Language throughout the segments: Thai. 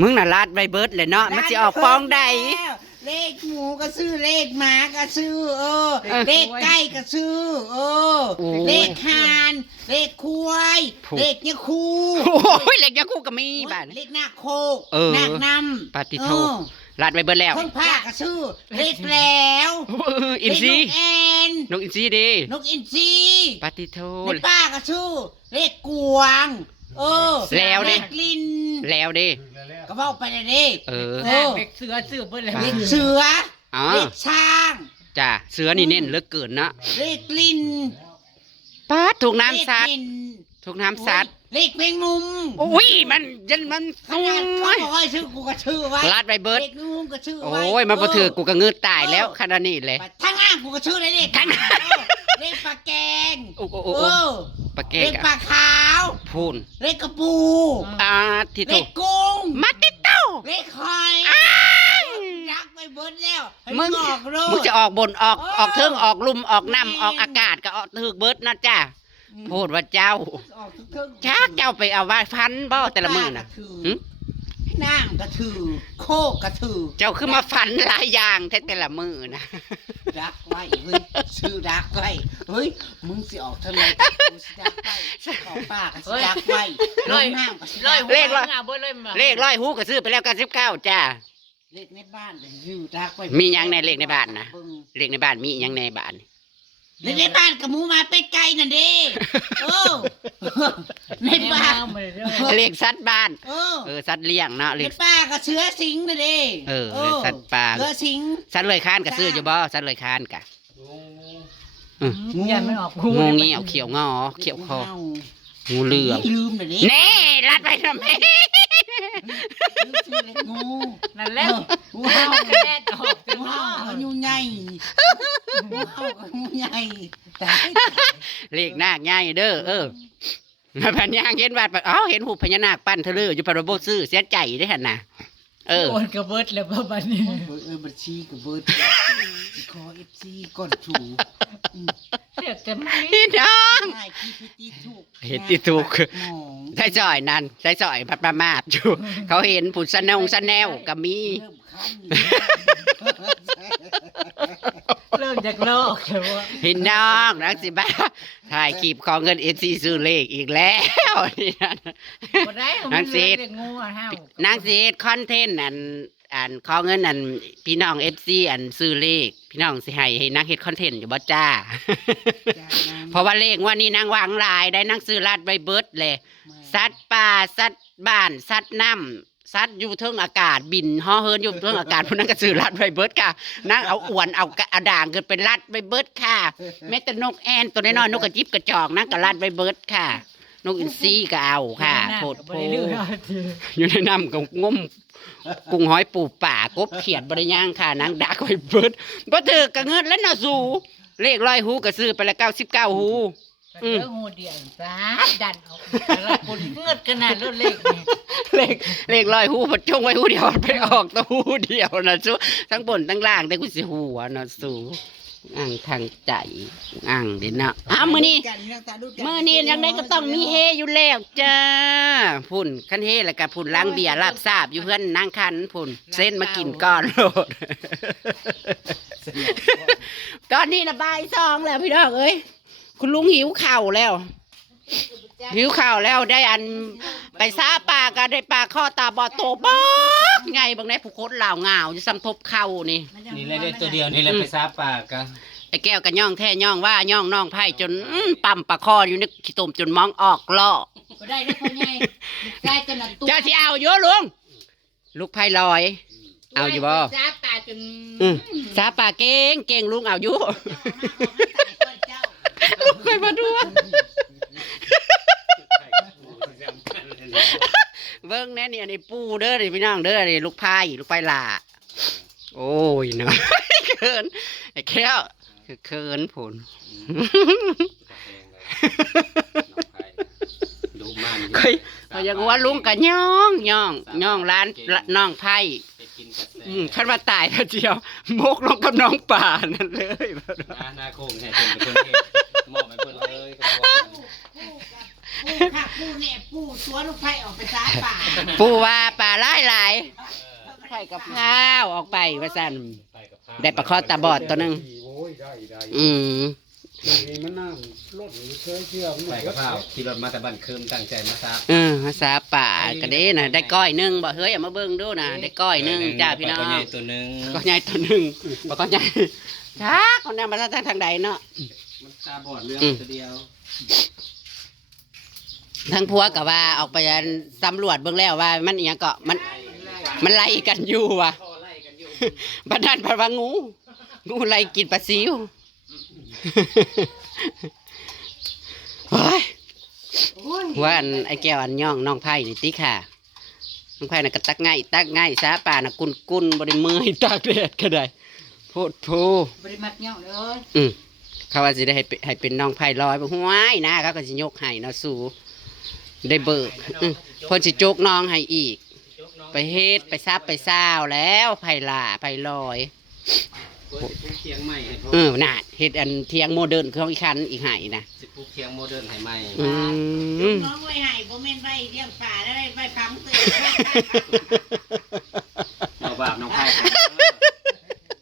มึงน่ะลาดใบเบิร์ดเลยเนาะมันจะออกฟองใดเลขหมูก็ซื้อเลขหมาก็ซื้อเลขไก่ก็ซื้อเลขห่านเลขควายเลขยาคู โอ้ยเล็กยาคู่ก็มีบ้าน เลขหน้าโคก นาคนำปฏิโทลาดใบเบิร์ดแล้ว เพิ่งผ้าก็ซื้อเลขแล้ว อินซี เลขนกแอนนกอินซีดี นกอินทรี ปฏิโท เลขป้าก็ซื้อเลขกวางแล้วดิ เลขลิน แล้วดิ ก็เว้าไปเลยดิ เด็กเสือซื้อเพิ่นเลย เลขเสือ อ๋อ เลขช้าง จ้ะเสือนี่เน้นเหลือเกินเนาะ เลขลิน ป๊าดถูก เล น้ำซัด ขเม่น ถูกน้ำซัด เลขแมงมุม โอ้ยมันยันมัน ขนาดเขาบอกให้ชื่อกูก็ชื่อไว้ ลาดใบเบิร์ด เลขแมงมุมก็ชื่อ โอ ไว้ ้ยมันบ่ถือกูก็งืดตายแล้วขนาดนี้เลย ทั้งอ่างกูก็ชื่อเลยเลข ทั้งอ่าง เลขปลาแกง โอ้โอ้ เอ โอ้ อ ปากเก เล ก ขปลาขาว พูน เลขกระปู ที่ เล ถู ข ก กุ้ง มาติดเต้า เลขหอย รักไปเบิดแล้วให้ มึง ออกโลด มึงจะออกบนออก เออ ออกเทิงออกลุมออก แม่ น้ำออกอากาศก็ออกถึกเบิดนะจ้าพูดว่าเจ้า ออกทุกๆ ชักเจ้าไปเอาไว้พันบ่แต่ละมือนะหึ น้ำกระถือโคกกระถือ เจ้าคือมาฝันหลายอย่างแท้แต่ละมือนะ รักไว้เฮ้ยชื่อรักไว้เฮ้ยมึงสิออกทำไมกับกูสิรักไว้ขอป้าก็สิรักไว้ลอยน้ำก็สิรัก เล ไว้ ขว่า เลขร้อยหูก็ซื้อไปแล้ว99จ้า เลขในบ้านก็อยู่รักไว้ มีหยังในเลขในบ้านนะ เบิ่ง เลขในบ้านมีหยังในบ้าน เลขในบ้านกับหมูมาเป็ดไก่นั่นเด้เออในบ้าน เลขสัตว์บ้าน เออ สัตว์เลี้ยงเนาะเล ใน ข ป้าก็เสือสิงนั่นเด้ เลขสัตว์ป่า เสือสิง สัตว์เลื้อยคลานก็ซื้ออยู่บ่สัตว์เลื้อยคลานกะ ยันไม่ออก งูเงี้ยวเขียวงอเขียวคองูเหลือม ลืมเลยดิ แน่รัดไปทำไม ลืมชื่อเล็กงู นั่นแหละ งูเห่า แม่ออกเป็น งู ห้อ เห่ากับงูใหญ่งูเห่ากับงูใหญ่แต่ เลขนาคใหญ่เด้อพันยางเห็นวัดไปเห็นหูพญานาคปั้นเธอเลยอยู่พระโบซื้อเสียใจได้หันน่ะโอนกระเบิดแล้วประมาณนี้ บัญชีกับเบิร์ดขอFCก่อนถู เรียกแต่ไม่ พี่น้อง ใช่ที่พี่ถูก เห็นที่ถูก หมอง ใส่ซอยนั่นใส่ซอยพัดประมาทอยู่เขาเห็นผุดสนงสแนวก็มี เริ่มคัน เริ่มจากโลกแต่ว่า พี่น้องนักสิบ้าถ่ายคลิปของเงินเอซีซื้อเลขอีกแล้วนี่นะ บ่ได้มันเรียกงูอ่ะห้าวน างสิคอนเทนต์อันขอเงินพี่น้องเอฟซีซื้อเลขพี่น้องสิให้นางเฮ็ดคอนเทนต์อยู่บ่จ้า เพราะว่าเลขว่านี่นางวางลายได้นางซื้อลาดใบเบิดเลยสัตว์ป่าสัตว์บ้านสัตว์น้ำสัตว์อยู่เทิงอากาศบินห่อเฮินอยู่เทิงอากาศพวกนั้นก็ซื้อลาดใบเบิดค่ะนางเอาอวนเอาด่างเกินเป็นลาดใบเบิดค่ะแม้แต่นกแอ่นตัวน้อยๆนกกระจิบกระจอกนางก็ลาดใบเบิดค่ะ นกอินทรีก็เอาค่ะโพดโพ บ่ได้ลืมที อยู่ในน้ำก็งมกุ้งหอยปูป่ากบเขียดบริย่างค่ะนางดักไว้เบิดบ่ถือกระเงินแล้วน่ะสูเลขร้อยหูก็ซื้อไปแล้ว99หู เรื่องงูเดียวซะดันออกแต่ละคนเงือดขนาดรถเล็กนี่ เลขร้อยหูพอจงไว้หูเดียวไปออกตัวหูเดียวนะสูทั้งบนทั้งล่างแต่กูสิหัวนะสูอ่างทางใจอ่างเด่นนะมื้อนี้ยังไงก็ต้องมีเฮอยู่แล้วจ้าพุ่นคันเฮแล้วก็พุ่นล้างเบียร์ลาบซาบอยู่เพื่อนนางคันพุ่นเส้นมากินก่อนโลด ตอนนี้นะบ่ายสองแล้วพี่น้องเอ้ยคุณลุงหิวข้าวแล้วได้อันไปซาปลาก็ได้ปลาข้อตาบอดโตป๊อกไงบางในผู้คนเหล่าเหงาจะซ้ำทบเข่านี่ นี่แหละได้ตัวเดียวนี่แหละไปซาปากกัน ไอ้แก้วกันย่องแท้ย่องว่าย่องน้องไผ่จนปั่มปลาคออยู่ในขี้ต้มจนมองออกล่อ ก็ได้นะพ่อใหญ่ได้จนตัว เจ้าที่เอาอยู่ลุงลูกไผ่ลอย เอาอยู่บ่ จ้าตายจน ซาปลาเก่งลุงเอาอยู่ เจ้า ลูกเคยมาดูเบิ้งแน่นี่อันนี้ปูเด้อนี่พี่น้องเด้อนี่ลูกไผ่ลาโอ้ยเนาะ เขินไอ้แก้วคือเขินผล ดูมัน เคยเขาอยากว่าลุงกับย่องร้านน้องไผ่ ไปกินกับแซ่ คันว่าตายแล้วเจียวมกลงกับน้องป่านั่นเลย นาโคงให้เป็นคนเฮ็ดมอบให้เพิ่นเลยก็บอก ปูค่ะปูเนี่ยปูสวนลูกไผ่ออกไปซาป่า ปูว่าป่าหลายๆไข่กับข้าวออกไปว่าซั่น ไปกับข้าว ได้ปลาคอตาบอดตัวหนึง โอ้ยได้ อืม นี่มันน้ำล้นเคยเชื่อมัน ไปกับข้าวขี่รถมาแต่บ้านคืมตั้งใจมาซับ ภาษาป่าก็เด้น่ะได้ก้อยหนึงบ่เฮ้ยเอามาเบิ่งดูน่ะได้ก้อยหนึงจ้าพี่น้อง ปลาใหญ่ตัวหนึง ก็ใหญ่ตัวหนึงบ่ก็ใหญ่จ้าคนนั้นมาทางใดเนาะ มันตาบอดเรื่องตัวเดียว ทั้งผัวก็ว่าออกไปสำรวจเบิ่งแล้วว่ามันอีหยังก็มันไล่กันอยู่ว่ะ พ่อไล่กันอยู่ บัดนั้นเพราะว่างูไล่กินปลาซิวโอ้ยว่าอันไอ้แก้วอันย่องน้องไผ่นี่ติค่ะน้องไผ่น่ะก็ตักง่ายสาป่าน่ะกุนบ่ได้เมื่อยตากแดดก็ได้โพดโพ บริมัดเงาเลย เขาว่าสิได้ให้เป็นน้องไผ่ลอยบ่ห้วยนะเขาก็สิยกให้เนาะสู่ได้เบิกเพิ่นสิจกน้องให้อีก ไปเฮ็ดไปซับไปซ่าวแล้วไผ่ล่าไผ่ลอย สิปลูกเคียงใหม่ให้พ่อ น่ะเฮ็ดอันเทียงโมเดิร์นของอีคันอีกให้นะ สิปลูกเคียงโมเดิร์นให้ใหม่ น้องไว้ให้บ่แม่นไว้เลี้ยงป่าแล้วไว้พังตื่น เอาบาปน้องไผ่เด้อ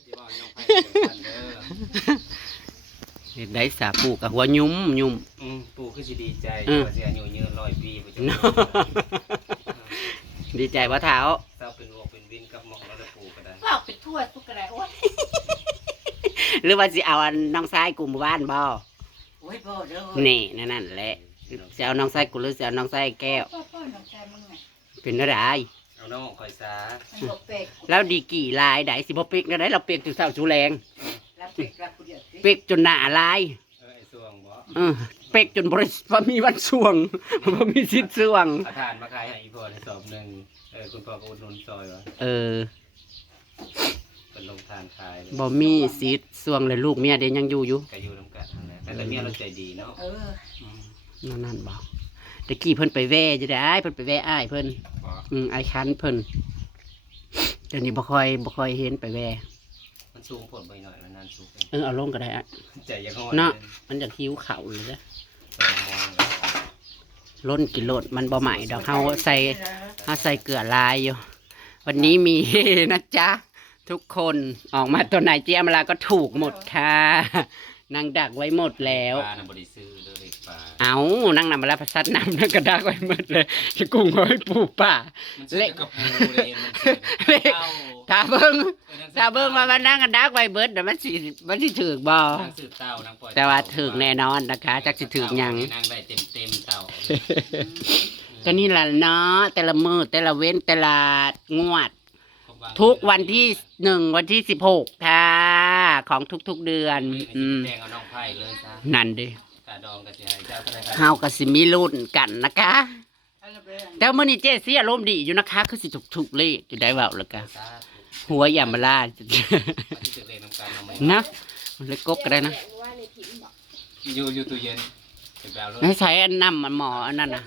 สิบอกน้องไผ่กันเด้อ เฮ็ดได้สาปลูกกับหัวยุ่ม ปู่คือสิดีใจ อืม ว่าสิอายุยืน100 ปีบ่จัง ดีใจว่าเท้า เศร้าเป็นโรคเป็นวินกับหมองแล้วได้ปู่ก็ได้ บอกไปทั่วทุกกระไรโอ้ย หรือว่าสิเอาอันน้องชายกลุ่มบ้านบ่ โอ้ยบ่เด้อ นี่นั่นแหละสิเอาน้องชายกูหรือสิเอาน้องชายแก้ว พ่อน้องชายมึงไง เป็นอะไร เอาน้องคอยซา มันบอกเป็ก แล้วดีกี่ลายได้สิบ่เป๊กได้เราเป๊กถึงเช้าชูแรง รับเป็กรับผู้เดียวสิ เป๊กจนหน้าลาย ไอ้สวงบ่ เป๊กจนบ่มีวันสวง บ่มีสิทธิ์สวง เอาทานมาขายให้อีพ่อในสอบหนึงคุณพ่อก็อุดหนุนซอยวะ เป็นลงทานขายเลย บ่มีสิทธิ์สวงเลยลูกเมียเดี๋ยวยังอยู่ ก็อยู่น้ำกันนั่นแหละแต่เมียเราใจดีเนาะ เออ นั่นบ่ตะกี้เพิ่นไปแว่จะได้เพิ่นไปแว่อ้ายเพิ่น บ่ อ้ายคันเพิ่นเดี๋ยวนี้บ่ค่อยเห็นไปแว่ มันสูงผลไปหน่อยมันนานสูงเกิน เอาลงก็ได้อะ ใจยังห้อย เนาะ มันจะหิวเข่าเลยนะ 2 โมง ล้นกิโลดมันบ่ใหม่ดอกเฮาใส่เกลือลายอยู่ วันนี้มี นะจ๊ะทุกคนออกมาตัวไหนเจียมลาก็ถูกหมดค่ะนางดักไว้หมดแล้ว ปลาน่ะบ่ได้ซื้อเด้อเด็กปลา เอานั่งนำมาแล้วพัดนำนั่งกระดักไว้หมดเลยจะกุ้งไว้ปูป่า มันซื้อกับปูเลยมันซื้อ เลข เต้า ถ้าเบิ่งมามันนั่งกระดักไว้เบิดเดี๋ยวมันสิถือบ่ นางซื้อเต้านางปล่อย แต่ว่าถือแน่นอนนะคะจักสิถือหยัง นางได้เต็มเต้า ก็นี่แหละเนาะแต่ละมือแต่ละเว้นแต่ละงวด ทุกวันที่1วันที่16ค่ะ ของทุกๆเดือน แดงเอาน้องไผ่เลยซะ นั่นดิ ตาดองกับสิให้เจ้าก็ได้ เฮาก็สิมีรุ่นกันนะคะ แต่มื้อนี้เจ๊สิอารมณ์ดีอยู่นะคะ คือสิถูกเลขอยู่ได้เว้าแล้วก็ ซา หัวอย่ามาลา มาที่จะเรียนน้ำกันเอาไหม นะมันเลยกบก็ได้นะ อยู่ตู้เย็นเก็บแล้วรถ ให้ใช้อันน้ำมันหมออันนั้นนะ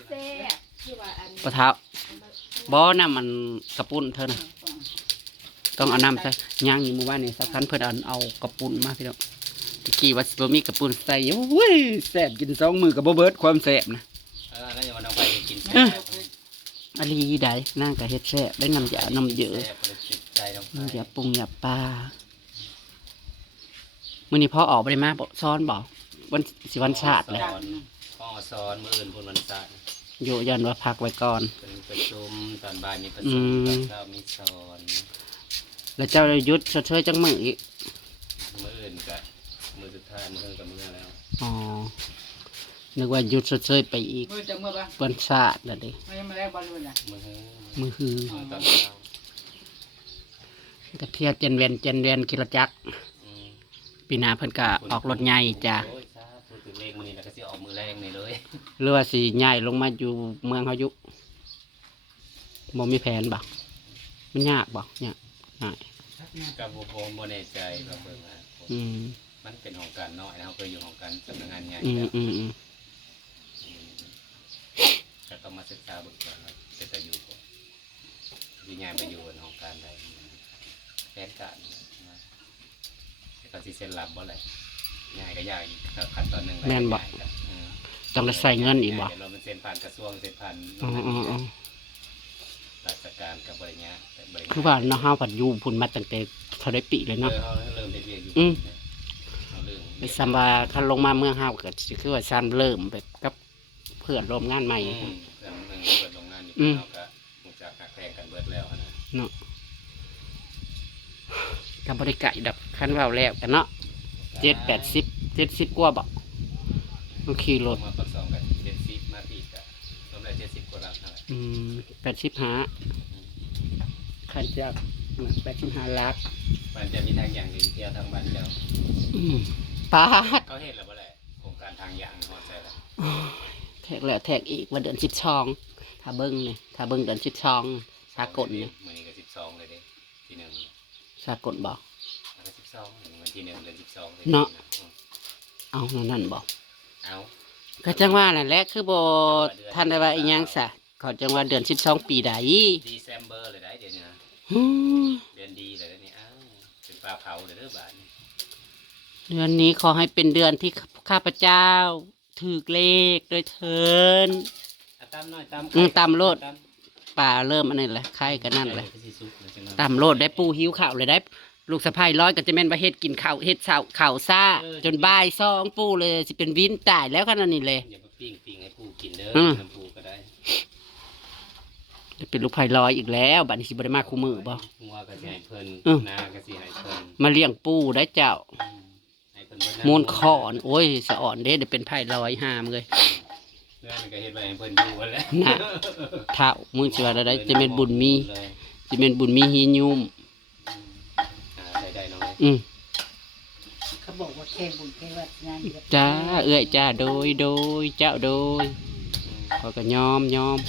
ปะเท้าบ่น้ำมันกระปุ้นเธอนะต้องเอาน้ำใส่ย่างอยู่เมื่อวานนี่สักคันเพิ่นเอากระปุ้นมาพี่น้องตะกี้ว่าสิบ่มีกระปุ้นใส่โอ้ยแซ่บกิน2 มื้อก็บ่เบิดความแซ่บนะ แล้วอย่ามาน้องไผ่กิน อลีได้นางก็เฮ็ดแซ่บได้น้ำยาน้ำเยอะ ใจน้อง น้ำ ไผ่ ยาปรุงยาปลามื้อนี้พ่อออกบ่ได้มาบ่ซ้อนบ่วันสิวันชาติแหละ พ่อสอนมืออื่นพูนวันศาสตร์ โยยันว่าพักไว้ก่อน เป็นประชุมตอนบ่ายมีประชุมตอนเช้ามีสอน แล้วเจ้าหยุดชดเชยจังมื้ออีก มืออื่นกับมือสุดท้ายมือกับมือแล้ว อ๋อ นึกว่าหยุดชดเชยไปอีก มือจังมือปะ วันชาติแล้วดิ ไม่มาแล้วบอลลูนอ่ะ มือ มือฮือ ตอนเช้าก ระเทียเจนเวียนกิโลจักรปีหน้าเพิ่นก็ออกรถใหญ่จ้ะ โอ้ยจ้าพูดถึงเลขมือนี้แล้วก็สิออกมือแรงนี่เลย หรือว่าสิใหญ่ลงมาอยู่เมืองเฮาอยู่บ่มีแผนบ่มันยากบ่ยากง่าย กับผมบ่แน่ใจครับเบิ่งนะ อืม มันเป็นของการน้อยนะเขาเคยอยู่ของการสำนักงานใหญ่ อืม แล้ว อืม แต่ต้องมาศึกษาเบิ่งก่อนว่าจะอยู่ก่อนวิญญาณไปอยู่ของการใดแผนการนะแต่ก็สิเซ็นรับบ่แหละง่ายก็ยากอีกขั้นตอนหนึง แม่นบ่ ต้องได้ใส่เงินอีกบ่ เราเป็นเซ็นผ่านกระทรวงเซ็นผ่าน อ๋อ ราชการกับบริญญาแต่บริญญา คือว่าเนาะเฮาปัดอยู่พุ่นมาตั้งแต่เท่าได้ปีเลยเนาะ เขาเริ่มได้เรียนอยู่เขาเริ่ม ไปซัมว่าคันลงมาเมืองเฮาก็สิคือว่าซันเริ่มแบบกับเพื่อนร่วมงานใหม่ เริ่มเปิดโรงงานอยู่เขาก็คงจะหักแพงกันเบิดแล้วนะ เนาะกับบริการดับคันเว้าแล้วกันเนาะ70กว่าบ่มันขี่รถ มาประสองกัน70มาปีกะรวมแล้ว70กว่าลักเท่าไหร่ 85คันจาก85ลัก มันจะมีทางอย่างอื่นเที่ยวทางบ้านเจ้า ปาด เขาเห็นแล้วบ่แหละโครงการทางอย่างฮอดใจแล้ว แทกแล้วแทกอีกว่าเดือน12ถ้าเบิ่งนี่ถ้าเบิ่งเดือน12สากลนี่ มื้อนี้ก็12เลยเด้ที่1 สากลบ่ แล้วก็12วันที่1เดือน12เลย เนาะ เอานั่นบ่ เอา ก็จังว่านั่นแหละคือบ่ทันได้ว่าอีหยังซะเขาจังว่าเดือน12ปีใด ดีเซมเบอร์เลยได้เดี๋ยวนี้นะ อืม เดือนดีเลยนี่อ้าวเป็นปลาเผาเลยเด้อบาดนี้ เดือนนี้ขอให้เป็นเดือนที่ข้าพเจ้าถูกเลขด้วยเถิน ตามหน่อยตาม ตามโลด ป่าเริ่มอันนี้แหละไข่กันนั่นแหละ ตามโลดได้ปูหิวข้าวเลยได้ ลูกสะพ้ายร้อยก็จะแม่นว่าเฮ็ดกินข้าวเฮ็ดข้าวซ่าจนบ่ายสองปูเลยสิเป็นวินตายแล้วขนาดนี้เลย อย่ามาปิ้งให้ปูกินเด้อ อืม น้ำปูก็ได้ จะเป็นลูกไผ่ร้อยอีกแล้วบัดนี้สิบ่ได้มาคู่มือบ่ งัวก็สิให้เพิ่น อืม นาก็สิให้เพิ่น มาเลี้ยงปูได้เจ้า ให้เพิ่นเบิด มูลขอนโอ้ยสะอ่อนเด้เดี๋ยวเป็นไผ่ร้อยห้ามเลย เพื่อนก็เฮ็ดไว้ให้เพิ่นอยู่นั่นแหละ น่ะ เท่ามึงสิว่าได้จะเป็นบุญมีสิเป็นบุญมีฮียุ่ม ได้ๆน้อง อืม เขาบอกว่าแค่บุญแค่วัดงานเดียว จ้าเอื้อยจ้าโดยเจ้าโดยขอยก็ยอม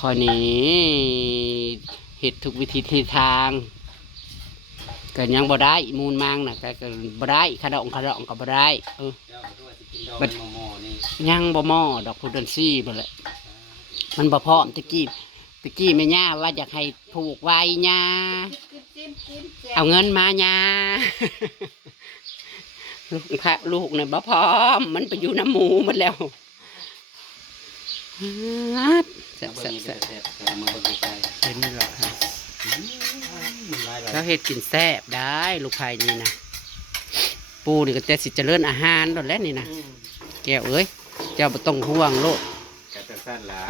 คอยนี้เฮ็ดทุกวิธีทางก็ยังบ่ได้มูลมังน่ะก็บ่ได้ขะดองก็บ่ได้เจ้าก็ว่าสิกินดอกมอนี่ ยังบ่เหมาะดอกพุดเดนซี่นั่นแหละมันบ่พร้อมตะกี้แม่ย่าว่าอยากให้ผูกไว้ย่าเอาเงินมาย่า ลูกเนี่ยบ่พร้อมมันไปอยู่น้ำหมูหมันแล้วแซ่บ แต่มาเบิ่งไกล ๆเป็นนี่หรอกค่ะ ๆลาย เขาเฮ็ดกินแซ่บได้ลูกไผ่นี่นะปูนี่ก็แต่สิเจริญอาหารโดนแล้วนี่นะแก้วเอ้ยเจ้าบ่ต้องห่วงโลด กะสั้นหลาย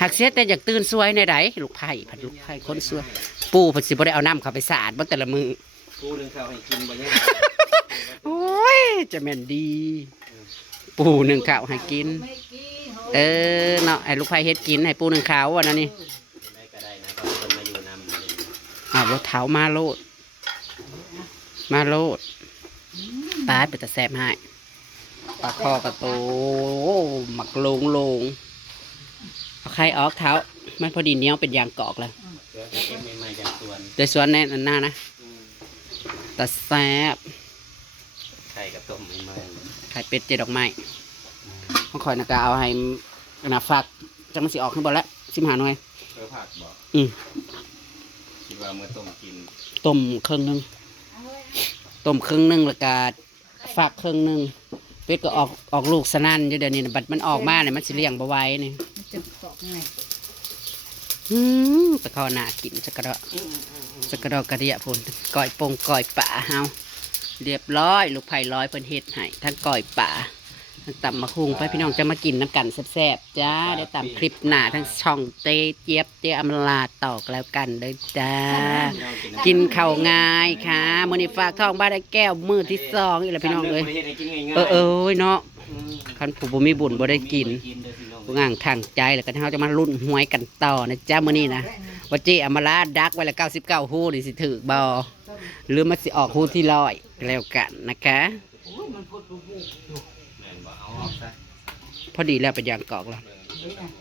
หักเสียแต่อยากตื่นสวยในใดลูกไผ่ผัดลูกไผ่คนสวย ปูเพิ่นสิบ่ได้เอาน้ำเข้าไปสะอาดบ่แต่ละมือ ปูนึงข้าวให้กินบ่เนี่ย โอ้ยจะแม่นดี ปูหนึ่งข้าวให้กิน เออเนาะไอ้ลูกไผ่เฮ็ดกินให้ปูหนึ่งข้าววันนั้นนี่ ได้ก็ได้นะก็คนมาอยู่นำ อ้าวรถเท้ามาโลดปลาไปแต่แซ่บให้ปลาคอกระโตหมักโลงเอาไข่ออกเท้ามันพอดีเหนี้ยวเป็นยางกอกแล้ว เสือเก็บใหม่ๆจากสวน แต่ส่วนแน่นหน้านะแต่แซ่บ ไข่กับต้มใหม่ ไข่เป็ดเจดอกไม้ข้าวคอยนะกะเอาให้นะฟักจังมันสิออกขึ้นบนแล้ว15 หน่วย ผักบอก อืม คิดว่าเมื่อต้มกิน ต้มครึ่งหนึงแล้วก็ฟักครึ่งหนึงเป็ดก็ออกลูกสนั่นอยู่เดี๋ยวนี้นะบัดมันออกมาเนี่ยมันสิเลี้ยงบ่ไหว้นี่ มันจะเกาะไง ตะเข้าหน้ากินสักกระดอกกระเดียพุ่นก้อยปงก้อยป่าเฮาเรียบร้อยลูกไผ่ร้อยเพิ่นเฮ็ดให้ทั้งก้อยป่าทั้งตำมะคุงไปพี่น้องจะมากินน้ำกันแซ่บๆจ้าได้ตามคลิปหน้าทั้งช่องเจ๊อำลาตอกแล้วกันเด้อจ้า กินข้าวง่ายค่ะมื้อนี้ฝากท้องบ้านได้แก้วมื้อที่2อีกแล้วพี่น้องเอ้ยเนาะคันผู้บ่มีบุญบ่ได้กินผู้ง่างทางใจแล้วก็เฮาจะมาลุ้นหวยกันต่อนะจ้ามื้อนี้นะว่าเจ๊อำลาดักไว้ละ99ฮู้นี่สิถูกบ่หรือมันสิออกฮู้ที่100แล้วกันนะคะพอดีแล้วเป็นอย่างกอกแล้ว